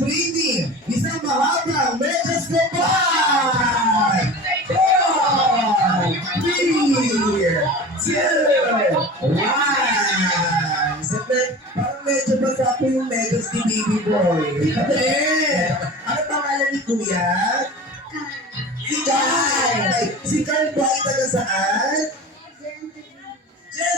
Sweeney, isang mahabang medyas na 5, 4, 3, 2, 1. Saglit, parang medyo basa po yung medyas ni Baby Boy. Hindi! Ano pangalan ni Kuya? Si Kai! Si Kai ba ay taga saan?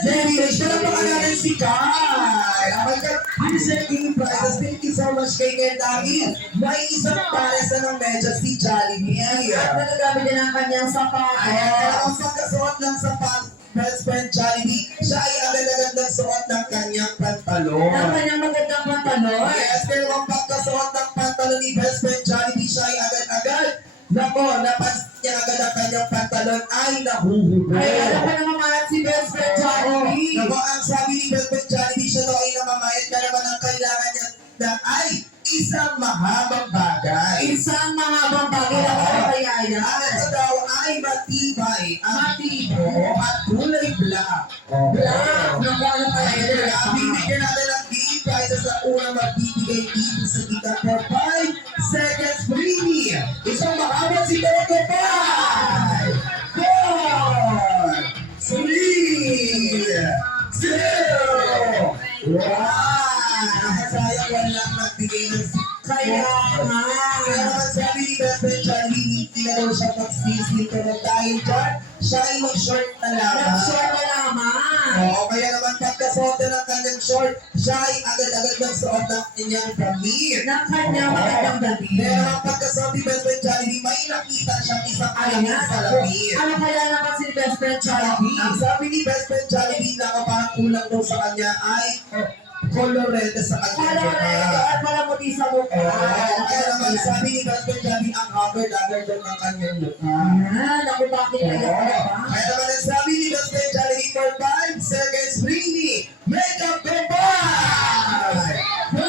Jenny, siya lang pangalan si Kai! Okay ka, presenting prizes. Thank you so much kay Ken dahil may isang pares na ng medyas si Jollibee. At nagagamit din ang kanyang sapatos. Ayan, ang pagkasuot ng sapatos, best friend Jollibee, siya ay agad-agad nagsuot ng kanyang pantalon. Ang kanyang magandang pantalon. Yes, pero ang pagkasuot ng pantalon ni best friend Jollibee, siya ay agad-agad. Nako, napansin niya agad ang kanyang pantalon ay nahuhubog. Ay, alam ka naman mga si best friend Jollibee. Nako, ang sabi ni best friend Jollibee, siya daw ay namamayat na naman ang kailangan niya na ay isang mahabang bagay. Isang mahabang bagay na kaya yan. Ito daw ay matibay, Matibo. at kulay black. Black. Naku, ano kaya yan? Bibigyan natin ang big prizes sa unang magbibigay dito sa kita for 5 seconds freely. Isang mahabang si Toto 5, 4, 3, 2, 1. Sayang wala nagbigay ng Kaya nga. kaya naman sabi ni best friend Jollibee, hindi na daw siya mag-sisli, pero dahil dyan, siya ay mag-short na lamang. Nag-share na lamang. Oo, kaya naman pagkasuot na ng kanyang short, siya ay agad-agad nagsuot ng kanyang damit. Ng kanyang magandang damit. Pero ang pagkasuot ni best friend Jollibee, may nakita siyang isang Ay alamin nga. sa lamin. Ano kaya naman si best friend Jollibee? Ang sabi ni best friend Jollibee na parang kulang daw sa kanya ay colorete sa kanyang Kaya mukha. at wala mo di sa mukha. Kaya naman sabi ni best friend Jollibee, ang haggard-haggard daw ng kanyang mukha. Yan, ako bakit kaya ka ba? Kaya naman ang sabi ni best friend Jollibee for 5 seconds freely, makeup for 5, 4,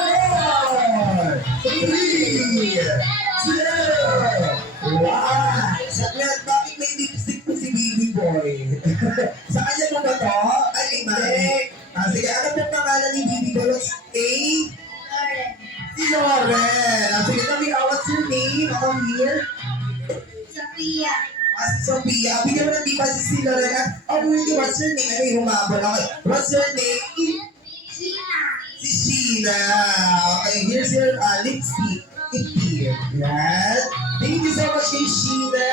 3, 2, 1. Saglit, bakit may lipstick po si Baby Boy? Sa kanya mo ba to? Ay, kay Mami. Sige, ano po pangalan ni Baby Boy? Si Lauren. Sige, kami, what's your name? Ako here. Sophia. Si Sophia. Bigyan mo ng di ba si Lauren? Oh, hindi, what's your name? Ano yung humabol? Okay, what's your name? Sheena. Si Sheena. Okay, here's your lipstick. Here. Yan. Thank you so much kay Sheena,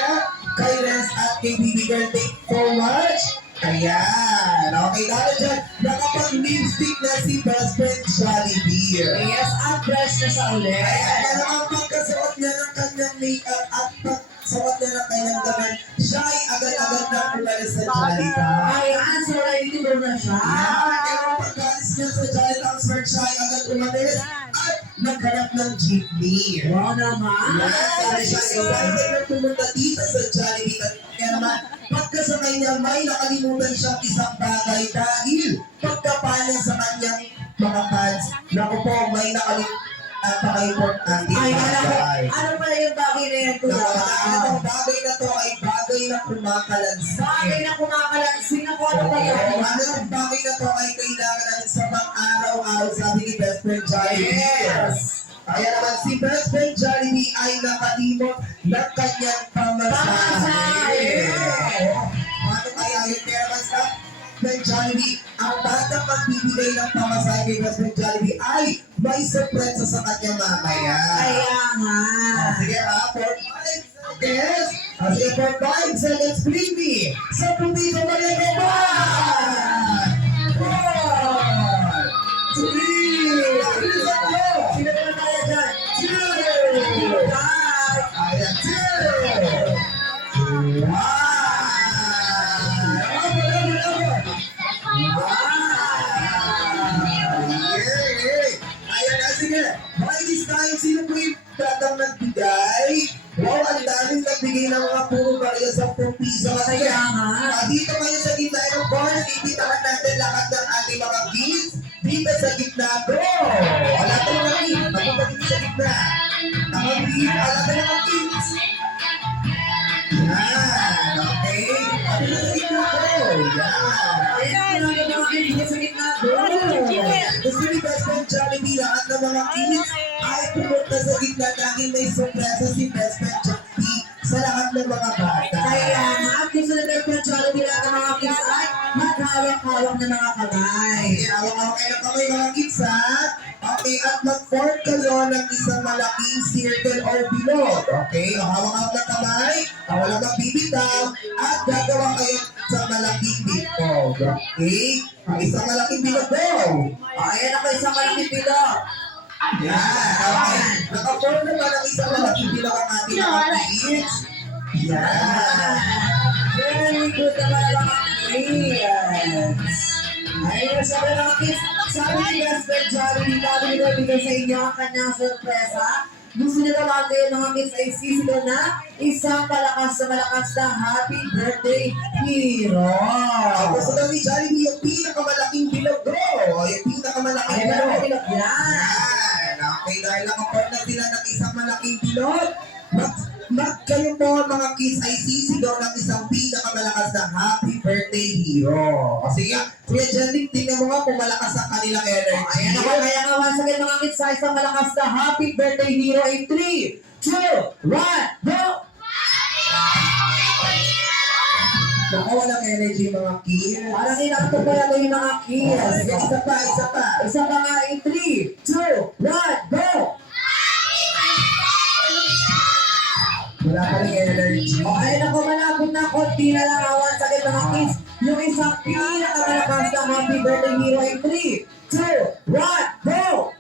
kay Renz at kay Baby Girl. Thank you so much. Ayan. Okay, dahil dyan, nakapag-lipstick na si best friend Jollibee. Yes, ang fresh na siya ulit. Ayan, pero ang pagkasuot niya ng kanyang makeup at pagsuot niya ng kanyang damit, siya ay agad-agad na umalis sa Jollibee. Ayan, so ready to go na siya. Kaya pagkalis niya sa Jollibee Oxford, siya ay agad umalis at naghanap ng jeepney. Wow naman. Dahil siya ay excited na pumunta dito sa Jollibee. Kaya naman, pagkasakay niya, may nakalimutan siyang isang bagay dahil pagkapanya sa kanyang mga pants, naku po, may napaka-importante Ay, bagay. ano pala yung bagay na yan, kuya? Ang bagay na to ay bagay na kumakalansi. Bagay na kumakalansin ako. Ano ba yan? Ano ang bagay na to ay kailangan natin sa pang-araw-araw, sabi ni best friend Jollibee. Yes. Kaya naman si best friend Jollibee ay nakalimot ng kanyang pamasahe. Paano kaya yun? Kaya naman sa friend Jollibee, ang batang magbibigay ng pamasahe kay best friend Jollibee ay may surpresa sa kanya mamaya. Kaya nga. Sige for 5 seconds. Sige for 5 seconds, please. Sa puti sa mga gawan. 4, 3, Sino na kaya dyan? 2, ayan, 2, 1. Ayan na, sige. By this time, sino po yung batang nagbigay? Wow, ang daming nagbigay ng mga puro barya sa 10 piso. Kaya nga. Dito kayo sa gitna ng course, ibitahan natin lahat ng ating mga kids. Dito sa gitna, bro! Wala ka mga kids. Napunta dito sa gitna. Mga kids, wala ka mga kids. Yan, okay. Dito sa gitna, bro. Yan. Ayan, yung mga kids sa gitna. Gusto ni Best Friend Jollibee lahat ng mga kids ay pumunta sa gitna dahil may surpresa si Best Friend Jollibee sa lahat ng mga bata. Kaya nga, gusto na tayo ng Jollibee lahat ng mga kids ay maghawak-hawak ng mga kamay. Okay, awak-awak kayo ng kamay mga kids ha. Okay, at mag-form kayo ng isang malaking circle or bilog. Okay, o hawak-hawak ng kamay, walang magbibitaw, at gagawa kayo sa malaking bilog. Okay, ang isang malaking bilog daw. Ayan ako, isang malaking bilog. Yan, okay. Naka-form na ba ng isang malaking bilog ang ating mga kids? Yan. Very good naman mga kids. Ayun, sabi mga kids, sabi ni Best Friend Jollibee, bago nila bigay sa inyo ang kanyang sorpresa, gusto nila bago yung mga kids ay sisigaw na isang malakas na happy birthday hero. Gusto daw ni Jollibee yung pinakamalaking bilog ko. Yung pinakamalaking Ay, bilog. malaking bilog yan. Yan. Okay, dahil nakaport na sila ng isang malaking bilog, kayo po mga kids ay sisigaw ng isang pinakamalakas na happy birthday hero. O sige, Kuya Jending, tingnan mo nga kung malakas ang kanilang energy. Ayan ako, kaya nga once again mga kids sa isang malakas na happy birthday hero in 3, 2, 1, go! Naku, walang energy mga kids. Parang inakapagpala yung mga kids. Sige, isa pa, isa pa. Isa pa nga in 3, 2, 1, go! Wala pa rin energy. O ayun ako, malapit na konti na lang awan sa akin mga kids. Yung isang pinakamalakas na happy birthday hero in 3, 2, 1, go!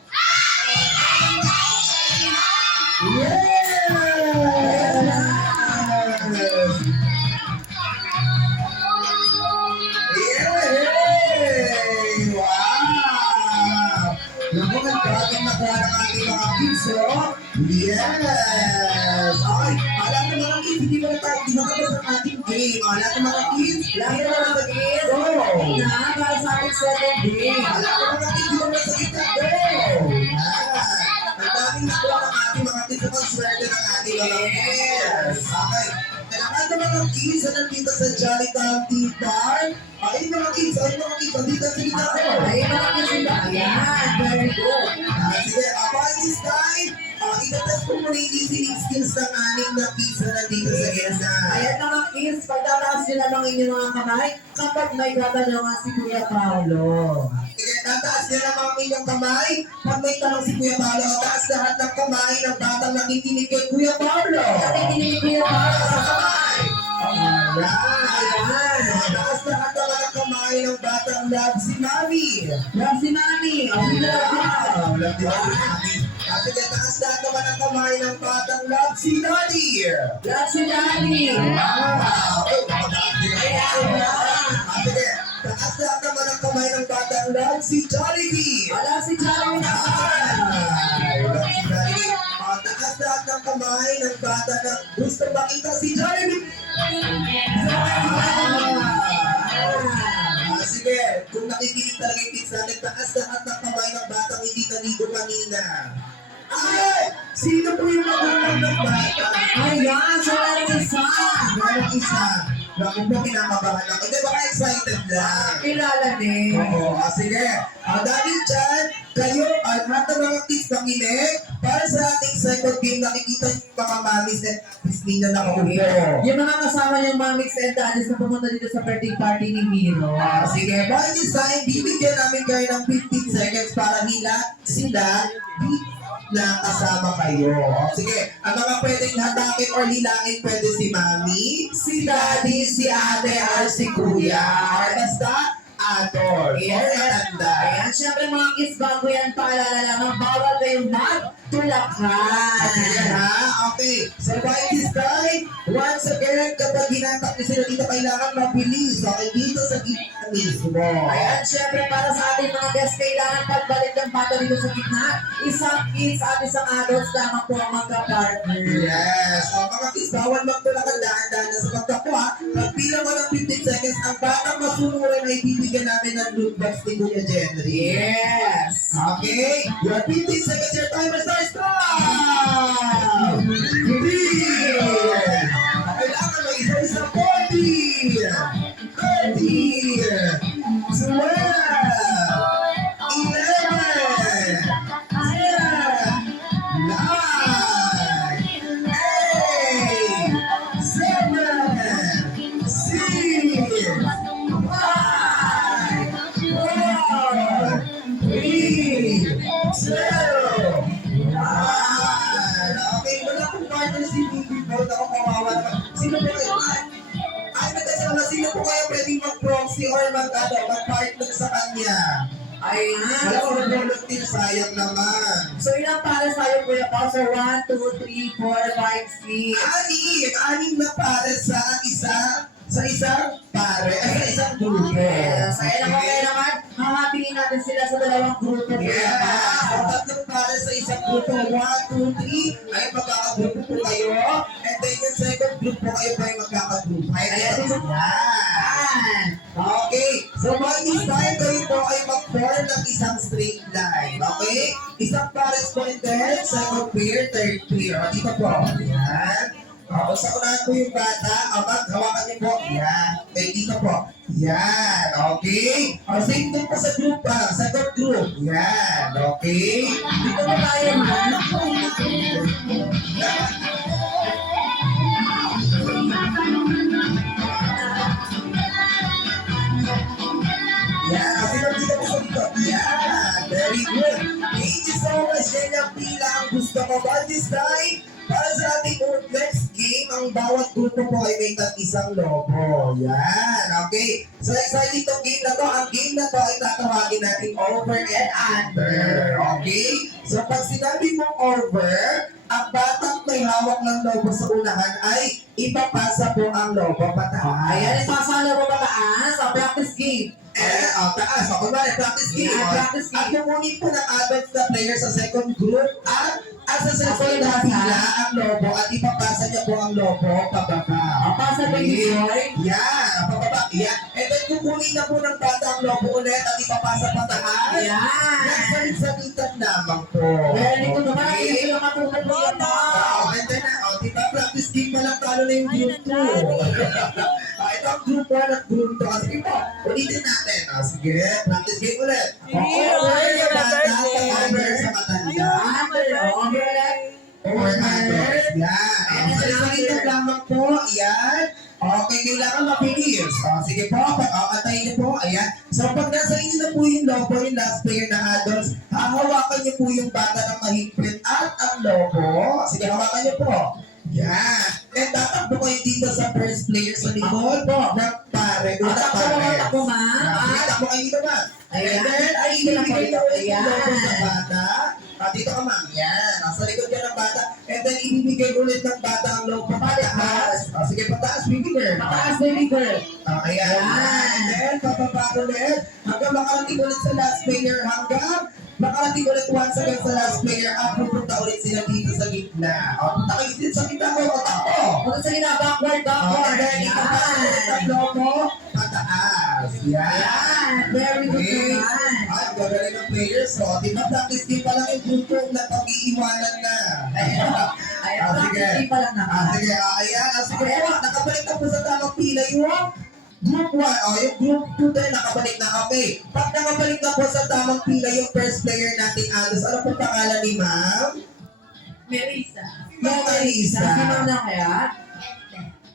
Yay! Wow! Naku, nagkakang nakuha ng ating mga kids, oh! Yes! Okay, alam ng mga kids, hindi mo na tayo ginagabas ang ating game. Alam ng mga kids, Lagi na mga kids. go! Na, para sa ating second game. Alam ng mga kids, hindi mo na sa gitna, go! Yan! Ang daming nakuha ng ating mga kids at ang swerte ng ating mga kids. Okay, kailangan ng mga kids na nandito sa Jolly Town Tea Bar. Ay, mga kids, nandito sa gitna ko. Ayun mga kids, ayan, very good. Sige, by this time, itatest ko muna yung listening skills ng aning na kids na nandito sa gitna. Ayan mga kids, pagtataas nyo lang ang inyong mga kamay kapag may katanungan si Kuya Paolo. Sige, tataas nyo lang ang inyong kamay. Pag may tanong si Kuya Paolo, taas lahat ng kamay ng batang nakikinig kay Kuya Paolo. Nakikinig ni Kuya Paolo sa kamay. Ayan. Taas lahat naman ng kamay ng batang love si Mami. Love si Mami. Ang Wow, love si Mami. At sige, taas lahat naman ng kamay ng batang love si Daddy. Love si Daddy. Wow! At sige, taas lahat naman ng kamay ng batang love si Jollibee. Love si Jollibee. Ay, love si Jollibee. Taas lahat ng kamay ng bata na gusto makita si Jollibee. Sige, kung nakikinig talaga yung kids natin, taas lahat ng kamay ng batang hindi naligo kanina. Ay! Sino po yung magulang ng bata? Ayan, so meron isa. Meron isa. Naku po, kinakabahan ako. Hindi, baka excited lang. Kilala din. Oo, sige. Dahil dyan, kayo, lahat ng mga kids nakinig, para sa ating second game, nakikita yung mga mamis at kids ninyo na kaupo. Yung mga kasama niyang mami's and daddies na pumunta dito sa birthday party ni Hero. Sige, by this time, bibigyan namin kayo ng 15 seconds para nila sila na kasama kayo. Sige, ang mga pwedeng hatakin or hilangin pwede si Mami, si Daddy, si Ate, or si Kuya. Or basta, Ador. Or Atanda. Ayan, syempre mga kids, bago yan, paalala lamang, bawal kayong magtulakan. Okay, ha? Okay. So by this time, once again, kapag hinatak niyo sila dito, kailangan mabilis. Okay, dito sa gitna mismo. Ayan, syempre para sa ating mga guests, kailangan pagbalik ng bata dito sa gitna, isang kids at isang adults lamang po ang magka-partner. Yes. Mga kids, bawal magtulakan dahan-dahan na sa pagkakuha. Pagbilang mo ng 15 seconds, ang batang masunuran ay bibigyan namin ng loot box ni Kuya Jenry. Yes. Okay? Your 15 seconds, your timer starts now! 3! Kailangan may isa-isa 40! 30! mag-partner sa kanya. Ayan. Wala ko volunteer, sayang naman. So, ilang para sa'yo, Kuya Pao? So, 1, 2, 3, 4, 5, 6. Anim na para sa isang pare, sa isang grupo. Yes. Ayan naman, kaya naman, hahapinin natin sila sa dalawang grupo, Kuya Yeah. So, Pao. tatlong para sa isang grupo. 1, 2, 3. Ay, magkakagrupo po kayo. And then yung second group po kayo pa yung magkakagrupo. Ayan. Yan. Okay. So, by this time, kayo po ay mag-form ng isang straight line. Okay? Isang pares po and then, second pair, third pair. O, dito po. Yan. O, sa unahan po yung bata. Amag, hawakan niyo po. Yan. Okay, dito po. Yan. Okay? O, same din po sa group pa. Second group. Yan. Okay? Dito na tayo, man. Yan. Sino dito po sa dito? Yan. Very good. Thank you so much. Yan ang pila ang gusto ko. But this time, para sa ating next game, ang bawat grupo po ay may isang lobo. Yan. Okay. So, excited itong game na to. Ang game na to ay tatawagin natin over and under. Okay? So, pag sinabi mong over, ang batang may hawak ng lobo sa unahan ay ipapasa po ang lobo pataas. Ayan, ipasalo mo ba taas? Sa practice game. Taas. O, kunwari, practice game. Yeah, practice game. At kukunin po ng adults na player sa second group at sa second na sila ang lobo at ipapasa niya po ang lobo pababa. Pasa baby boy. Yan, pababa. Yan. And then kukunin na po ng bata ang lobo ulit at ipapasa pataas. Ayan. Nagsalit-salitan lamang po. Very good naman. Okay. Hindi ko matulad mo yan. And then, diba, practice game pa lang talo na yung group 2. Ito ang group 1 at group 2. Sige po, ulitin natin. Sige, practice game ulit. Over yung bata, over sa matanda. Over others. Yan. Salitan lamang po. Yan. Okay, kailangan mabilis. Sige po, antayin niyo po. Ayan. So, pag nasa inyo na po yung lobo, yung last player na adults, hahawakan niyo po yung bata ng mahigpit at ang lobo. Sige, hawakan niyo po. Yan. And tatakbo kayo dito sa first player sa likod ng pare. Unang pare. Takbo, ma'am. Sige, takbo kayo dito, ma'am. Ayan. And then, ay ibibigay niyo ulit yung lobo sa bata. Dito ka, ma'am. Yan. Nasa likod ka ng bata. And then, ibibigay ulit ng bata ang lobo pataas. Sige, pataas, bibigay. Pataas baby girl. Ayan. Yan. And then, papapa ulit. Hanggang makarating ulit sa last player. Hanggang makarating ulit once again sa last player. At pupunta ulit sila dito sa gitna. Punta kayo dito sa gitna ko. Ako. Punta sa gina, backward, And backward. then, ipapasa ulit ang lobo pataas. Yan. Yan. Very good Okay. naman. Ay, gagaling ng players. So, di ba practice game pa lang yung grupo na pag-iiwanan na. Ayan, Sige. practice game pa lang naman. Sige, ayan. Sige po, nakabalik na po sa tamang pila yung group 1. Yung group 2 din, nakabalik na. Okay. Pag nakabalik na po sa tamang pila yung first player nating Alos, ano po pangalan ni ma'am? Melissa. Ma'am Marisa. Si ma'am na kaya?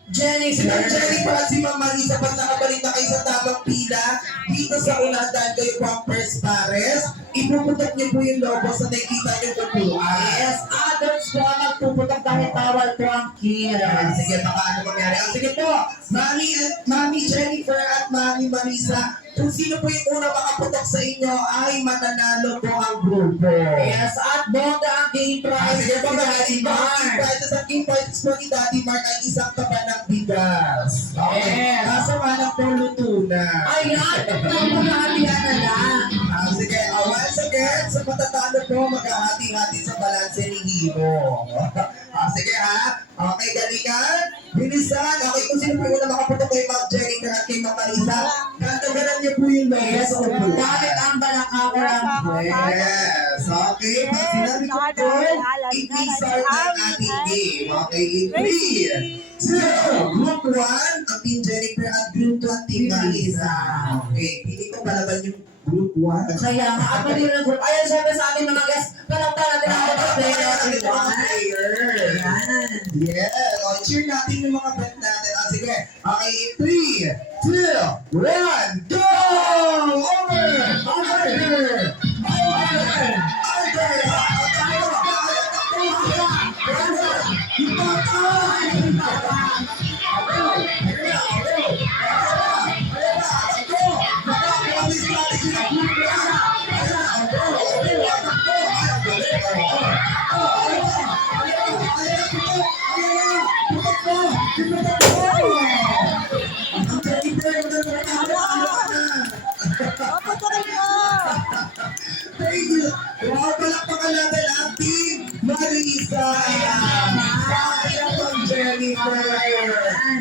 Jenny. Si Ma'am Jennifer at si Ma'am Marisa, pag nakabalik na kayo sa tamang pila, dito sa unahan dahil kayo po ang first pares, ipuputok niyo po yung logo sa nakikita niyo po po. Yes, adults po ang magpuputok dahil bawal po ang kids. Sige, baka ano mangyari. Sige po, Mami Jennifer at Mami Marisa, kung sino po yung unang makaputok sa inyo ay mananalo po ang grupo. Yes, at bongga ang game prize. Sige po, Daddy Mar. sa game prizes po ni Daddy Mark ay isang kaban ng bigas. Okay. Yes. Kaso nga lang po luto na. Ayan, napakahalian na lang. Sige, once again, sa matatalo po, maghahati-hati sa balanse ni Hero. Sige ha. Okay, galingan. Bilisan. Okay, kung sino po yung unang makaputok kay Ma'am Jennifer at kay Ma'am Marisa, katagalan niyo po yung logo sa ulo. Gamit ang balakaw ang Yes. Okay, pag sinabi ko po, i-start ang ating game. Okay, in 3, 2, Group 1, ang Team Jennifer at Group 2 ang Team Marisa. Okay, pili ko palaban yung Group 1. Kaya nga, ako din ng group. Ayan, syempre sa ating mga guests, palakpan natin ang mga player. Ayan. Yes. O, cheer natin yung mga bet natin. Sige. Okay, 3, 2, 1, go! Over! Over! Over! Thank you. Wow, palakpakan natin ang Team Marisa. Kaya pang Jennifer.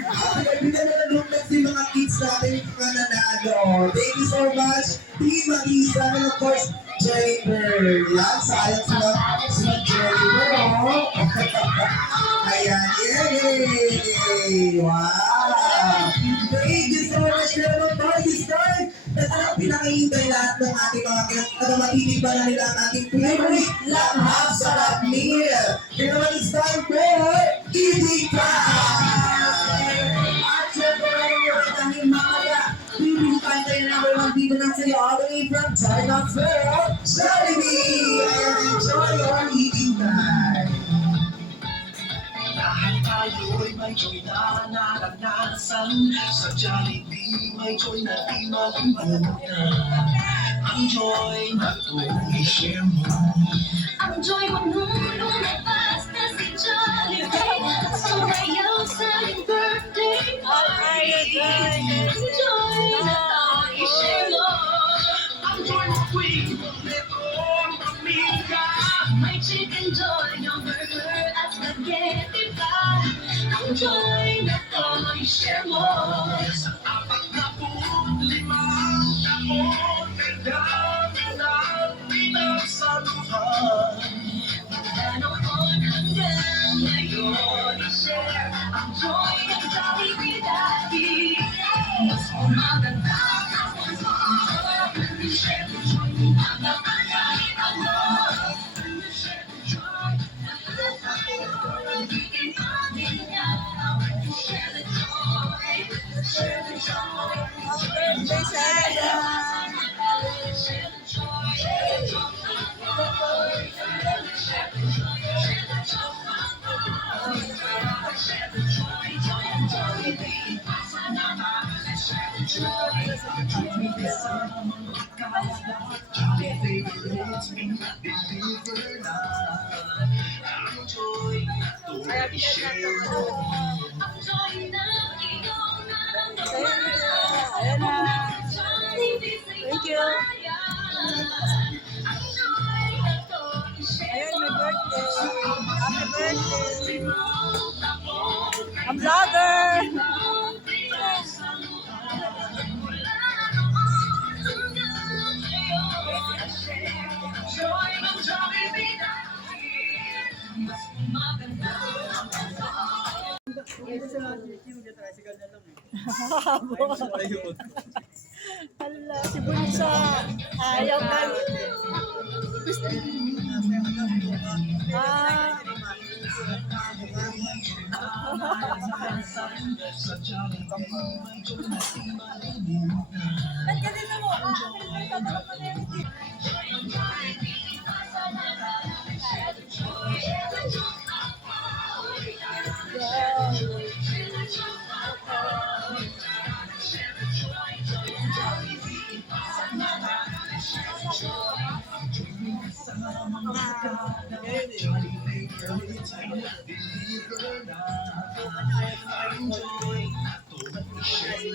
Okay, pinanalong na si mga kids natin mga nanalo. Thank you so much, Team Marisa. And of course, Jennifer. Yan, sayang sila Jennifer. Oh. Ayan, yay! Wow! Thank you so much, Kuya Boy. This time, talagang pinakihintay lahat ng ating mga kids at matitig ba na nila ang ating favorite langhap sarap meal. Kaya naman it's time for Eating Time! At syempre, dahil mamaya, bibili tayo tayo ng number 1 dito ng sa'yo all the way from Chinatown. Jollibee! Ayan, enjoy your eating time! Lahat tayo'y may joy na naranasan. Sa Jollibee, may joy na di malimutan. Ang joy na ito'y i-share mo. Ang joy mo nung lumabas na si Jollibee. Sumayaw sa iyong birthday party. Ang joy na to, i-share mo. Ang joy mo tuwing kompletong pamilya. May chicken joy, yung burger at spaghetti pa. Ang joy na to, i-share mo. Sa 45 taon, kailangan ng pinagsaluhan. Ganoon hanggang ngayon, i-share ang joy ng Jollibee dati. Mas maganda ang mundo. I-share ang joy kung kahit ano. I-share ang joy na lahat tayo nagiging pamilya. I-share the joy, share the joy, share the joy. Share the joy, share the joy. Share the joy, share the joy. Share the joy, joy and Jollibee. Pasa naman, share the joy. Jolly favorites, deliver na. Ang joy na ito'y i-share mo. Ang joy na iyong nararamdaman. Jollibee sa'yo Thank you. bayan. Ang joy na to, i-share Ayun, mo. my birthday. Happy birthday. Ang I'm vlogger. joy ng Jollibee dati. Mas maganda ang mundo. Hala, si Bunsa. Ayaw ka. Ah. Sa Jollibee, may joy na di malimutan. Ba't ka dito mo?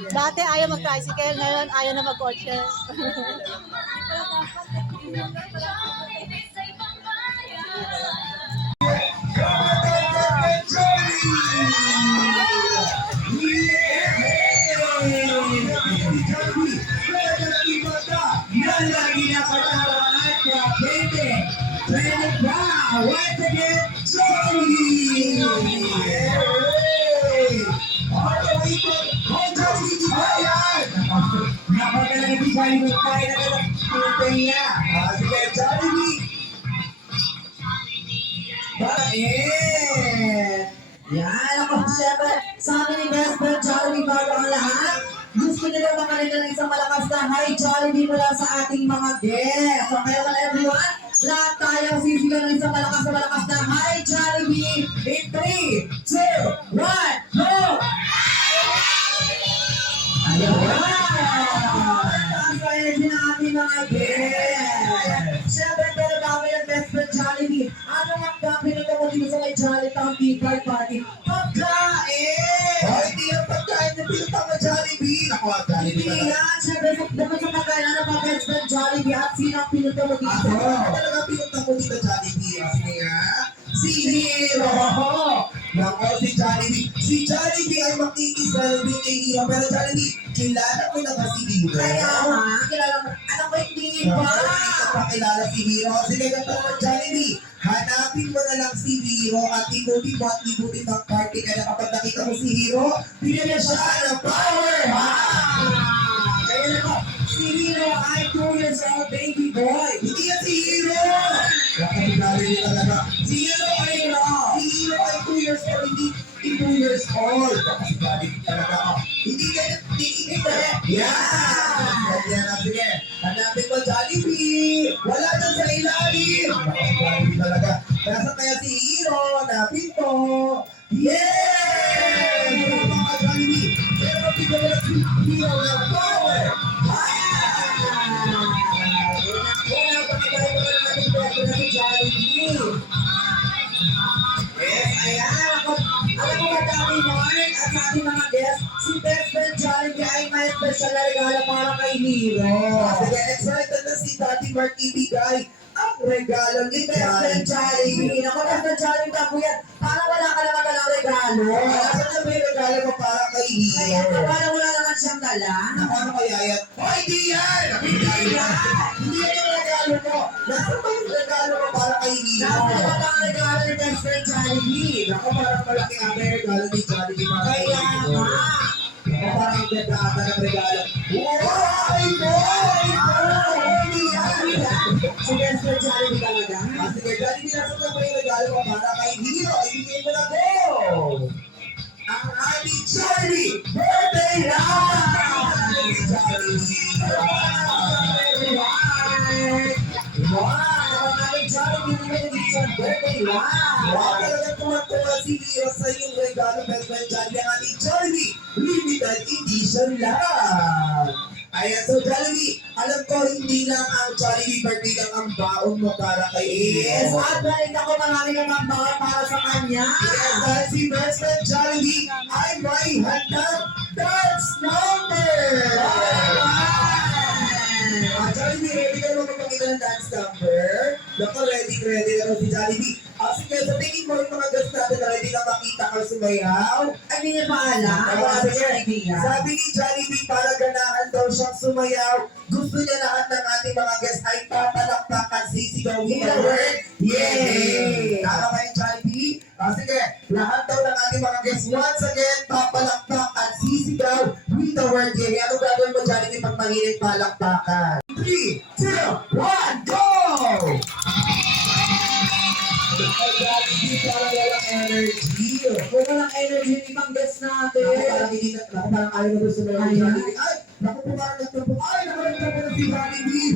Dati ayaw mag-tricycle, ngayon ayaw na mag-kotse. Once again, Jollibee! All the way from Jollibee Bayan! Napagalaga si Jollibee tayo na nalang niya. Sige, Jollibee! Bakit? Yan, ako siyempre, sabi ni Best Friend Jollibee bago ang lahat. Gusto nyo na makalitan ng isang malakas na Hi Jollibee mula sa ating mga guests. So kaya pala everyone, lahat tayo sisigaw ng isang malakas na Hi Jollibee in 3, 2, 1, go! Ayun! Ang kaya din ang ating mga guests. Siyempre, pero dami ng Best Friend Jollibee. Ano ang pinunta mo dito sa may Jollitown People Party? Pagkain! Oh, hindi yung pagkain na pinunta mo Jollibee. Naku, ang Jollibee Hindi ka na. yan. Siyempre, dapat sa pagkain, ano pa Best Friend Jollibee? Jollibee at sino ang pinunta mo dito? Ako talaga pinunta ko dito, Jollibee. Sige nga. Si Hero! Nako, si Jollibee. Si Jollibee ay makikisalabi kay Hero. Pero Jollibee, kilala mo na ba si Hero? Kaya nga, kilala mo. Alam ko hindi pa. Hindi ka pa kilala si Hero. Sige, ganito naman, Jollibee. Hanapin mo na lang si Hero at ikutin mo at ikutin ng party. Kaya kapag nakita mo si Hero, bigyan siya ng power! Kaya na ko, si Hero ay 2 years old baby boy. Hindi yan si Hero! Nakapagdali niya talaga. Si Hero ay 2 years old, hindi 2 years old. Nakapagdali niya talaga ako. Hindi ganyan, hindi ganyan. Yan! Ganyan na, sige. Hanapin mo, Jollibee! Wala dyan sa ilalim! Nakapagdali talaga. Nasa kaya si Hero, hanapin mo. Yay! Mga Jollibee! Pero bigyan mo na si Hero ng power! Yes, ayan. Alam mo ba, Daddy Mark at sa ating mga guests, si Best Friend Jollibee ay may special na regalo para kay Hero. Sige, excited na si Daddy Mark ibigay ang regalo ni Si Best Friend Jollibee. Naku, Best Friend Jollibee ka po yan. Parang wala ka naman dalang regalo. Asan na ba yung regalo mo para kay Kaya, Hero? parang wala naman siyang dala. Naku, ano kaya yan? Oh, hindi yan! Hindi yan! Hindi yan yung regalo mo! Nasaan ba yung regalo mo para kay Hero? Nasa ang regalo ni Best Friend Jollibee. Naku, parang malaki nga may regalo ni Jollibee para kay Kaya Hero. nga. Naku, parang ang ganda ata ng regalo. Wow! Boy! Hindi yan! Si Best Friend Jollibee talaga. Sige, Jollibee, nasaan na ba yung regalo mo para kay Hero? Ibigay mo na ko! Ang aming Jollibee Birthday Live! Jollibee! Wow! Ang aming Jollibee Limited birthday live! Wow, talagang tuwan-tuwa si Hero sa iyong regalo, Best Friend Jollibee, ang ating Jollibee Limited Edition lang. Ayan, so Jollibee, alam ko hindi lang ang Jollibee birthday lang ang baon mo para kay Yes, Hero. at balik ako marami ng mga para sa kanya. Yes, dahil si Best Friend Jollibee ay may handang dance number! Jollibee, ready ka naman magpakita ng dance number? Naku, ready na si Jollibee. Sige, sa tingin mo yung mga guests natin na ready na makita ka sumayaw? Ay, hindi niya pa alam. Sabi Ano siya idea? Sabi ni Jollibee, para ganahan daw siyang sumayaw, gusto niya lahat ng ating mga guests ay papalakpakan, sisigawin the word, yay! Tama ba yung Jollibee? Sige, lahat daw ng ating mga guests, once again, papalakpakan, sisigaw with the word, yay! Ano gagawin mo, Jollibee, pag mahilig palakpakan? 3, 2, 1, go! Ay, Jollibee, parang walang energy. Kung walang energy yung ibang guest natin. Parang ayaw na gusto na yung Jollibee. Ay, naku po parang nagtampo. Ay, naku nagtampo na si Jollibee.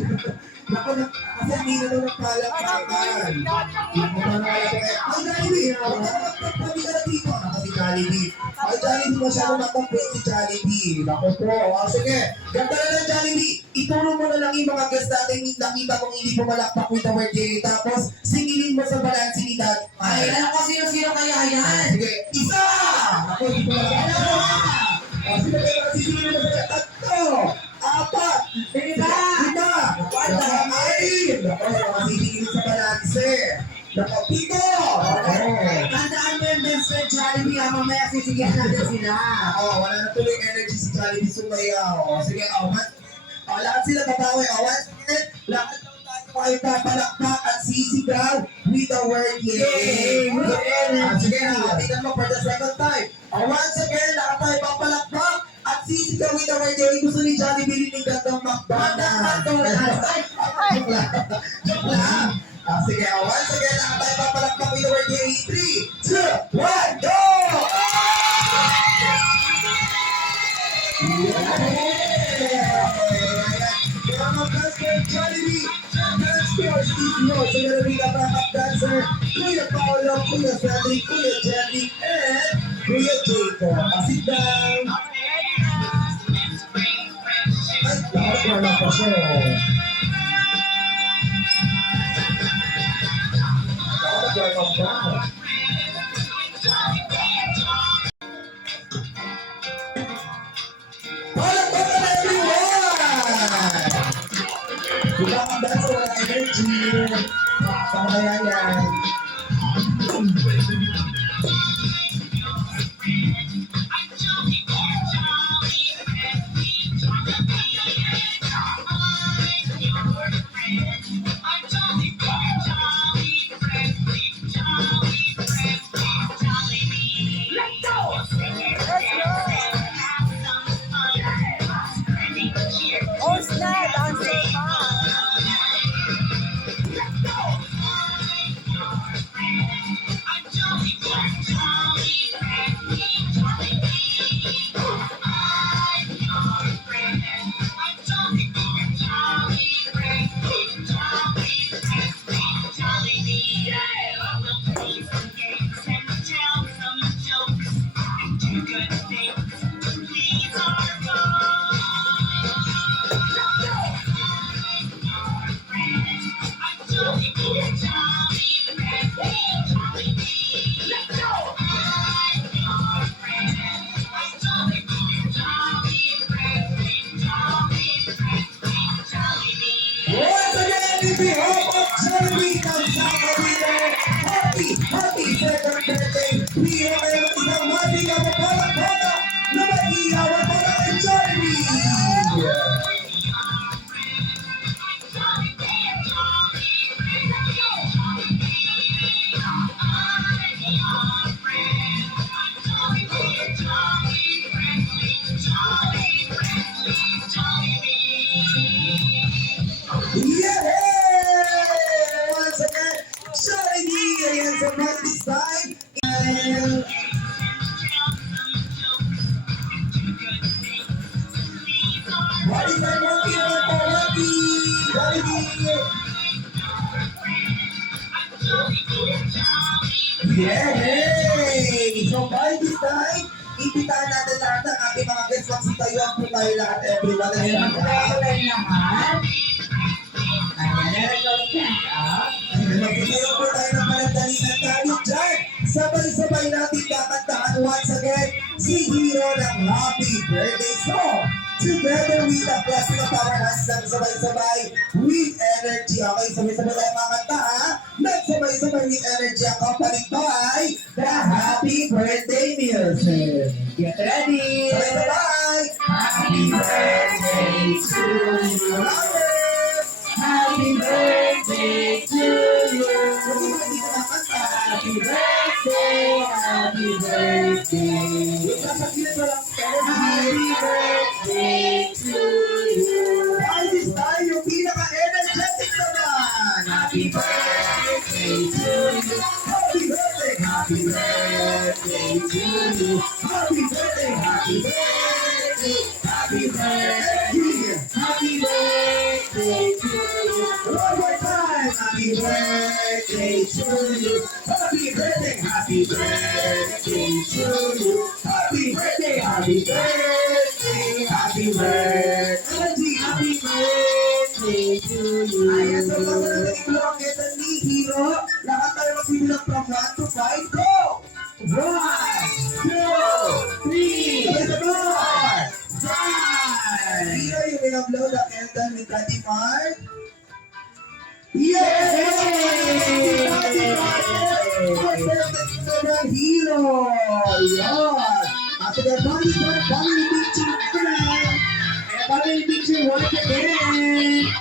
Naku, kasi hindi na naman palakpakan. Naku, parang ayaw ko kaya. Ay, Jollibee, huwag ka na magtampo. Hindi ka na dito. Naku, si Jollibee. Ay, Jollibee, masyado magtampo si Jollibee. Naku po. Sige, ganda na lang Jollibee. Ituro mo na lang yung mga guest natin. Nakita mong hindi pumalakpak with the word yay. Tapos, singilin mo sa balansi ni Dad. Ay, alam ko sino-sino kaya yan. Sige, isa! Ako, hindi ko alam. Sige, pero sisingin mo sa tatlo, apat, Lima! lima, anim, ako, sisingin sa balanse. Nako, pito! Tandaan mo yung Best Friend Jollibee, mamaya sisigyan natin sila. Ako, wala na tuloy energy si Jollibee sumayaw. Sige, lahat sila babawi. Once again, lahat ng tayo ay papalakpak at sisigaw with the word yay. Sige, tingnan mo for the second time. Once again, lahat tayo papalakpak at sisigaw with the word yay. Gusto ni Jollibee ng gandang McDonald's. Joke lang. Joke lang. Sige, once again, lahat tayo papalakpak with the word yay. 3, 2, 1, go! Jollibee, dance course is yours. So you're gonna be the backup dancer, Kuya Paolo, Kuya Frederick, Kuya Jenny, and Kuya Jacob. Sit down. Ay, lahat wala pa siya. Lahat wala pa. Palakpakan everyone! Diba ang dance wala energy? Pamaya yan. Oh, snap! Ang sofa! Once again, behalf of Jollibee ng Sakawina, happy second birthday! Hero kayo ng isang mating kapapalakpakan na mag-ihawan para kay Jollibee! Yay! Once again, Jollibee! Ayan sa practice time. And Party time, Rocky naman po, Rocky! Jollibee! Yay! So by this time, imbitahan natin lahat ng ating mga guests. Magsitayuan po tayo lahat, everyone. Ayan, magkakaroon naman. Ayan, Magsitayo po tayo ng panagdalinan tayo dyan. Sabay-sabay natin kakantahan once again si Hero ng Happy Birthday Song. Together with the blessing of our hands ng sabay-sabay with energy. Okay, sabay-sabay tayo makanta ha. Nagsabay-sabay with energy accompanied by the Happy Birthday Music. Get ready! Sabay-sabay! Happy birthday to you! Happy birthday to you! Happy Birthday, happy birthday! Happy Happy birthday to you! By this time, yung pinaka-energetic naman! Happy birthday to you! Happy birthday! Happy birthday to you! Happy birthday! Happy birthday! Happy birthday! Happy Happy birthday to you! One more time! Happy birthday to you! Happy birthday! Happy birthday to you! Happy birthday! Happy birthday! Happy birthday! Happy birthday to you! Ayan, so bago natin i-block ito ni Hero, lahat tayo magbibilang from 1 to 5. Go! 1, 2, 3, sabay-sabay! 5! Hero, you will upload the candle with Daddy Mark. Yay! Daddy Mark! Our birthday ng Hero! Yan! After the family picture, friend! Family picture once again!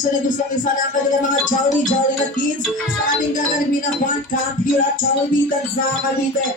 siya na gustong isa na ang kanilang mga jolly na kids sa ating gaganapin na fun camp here at Jollibee Tanza, Cavite.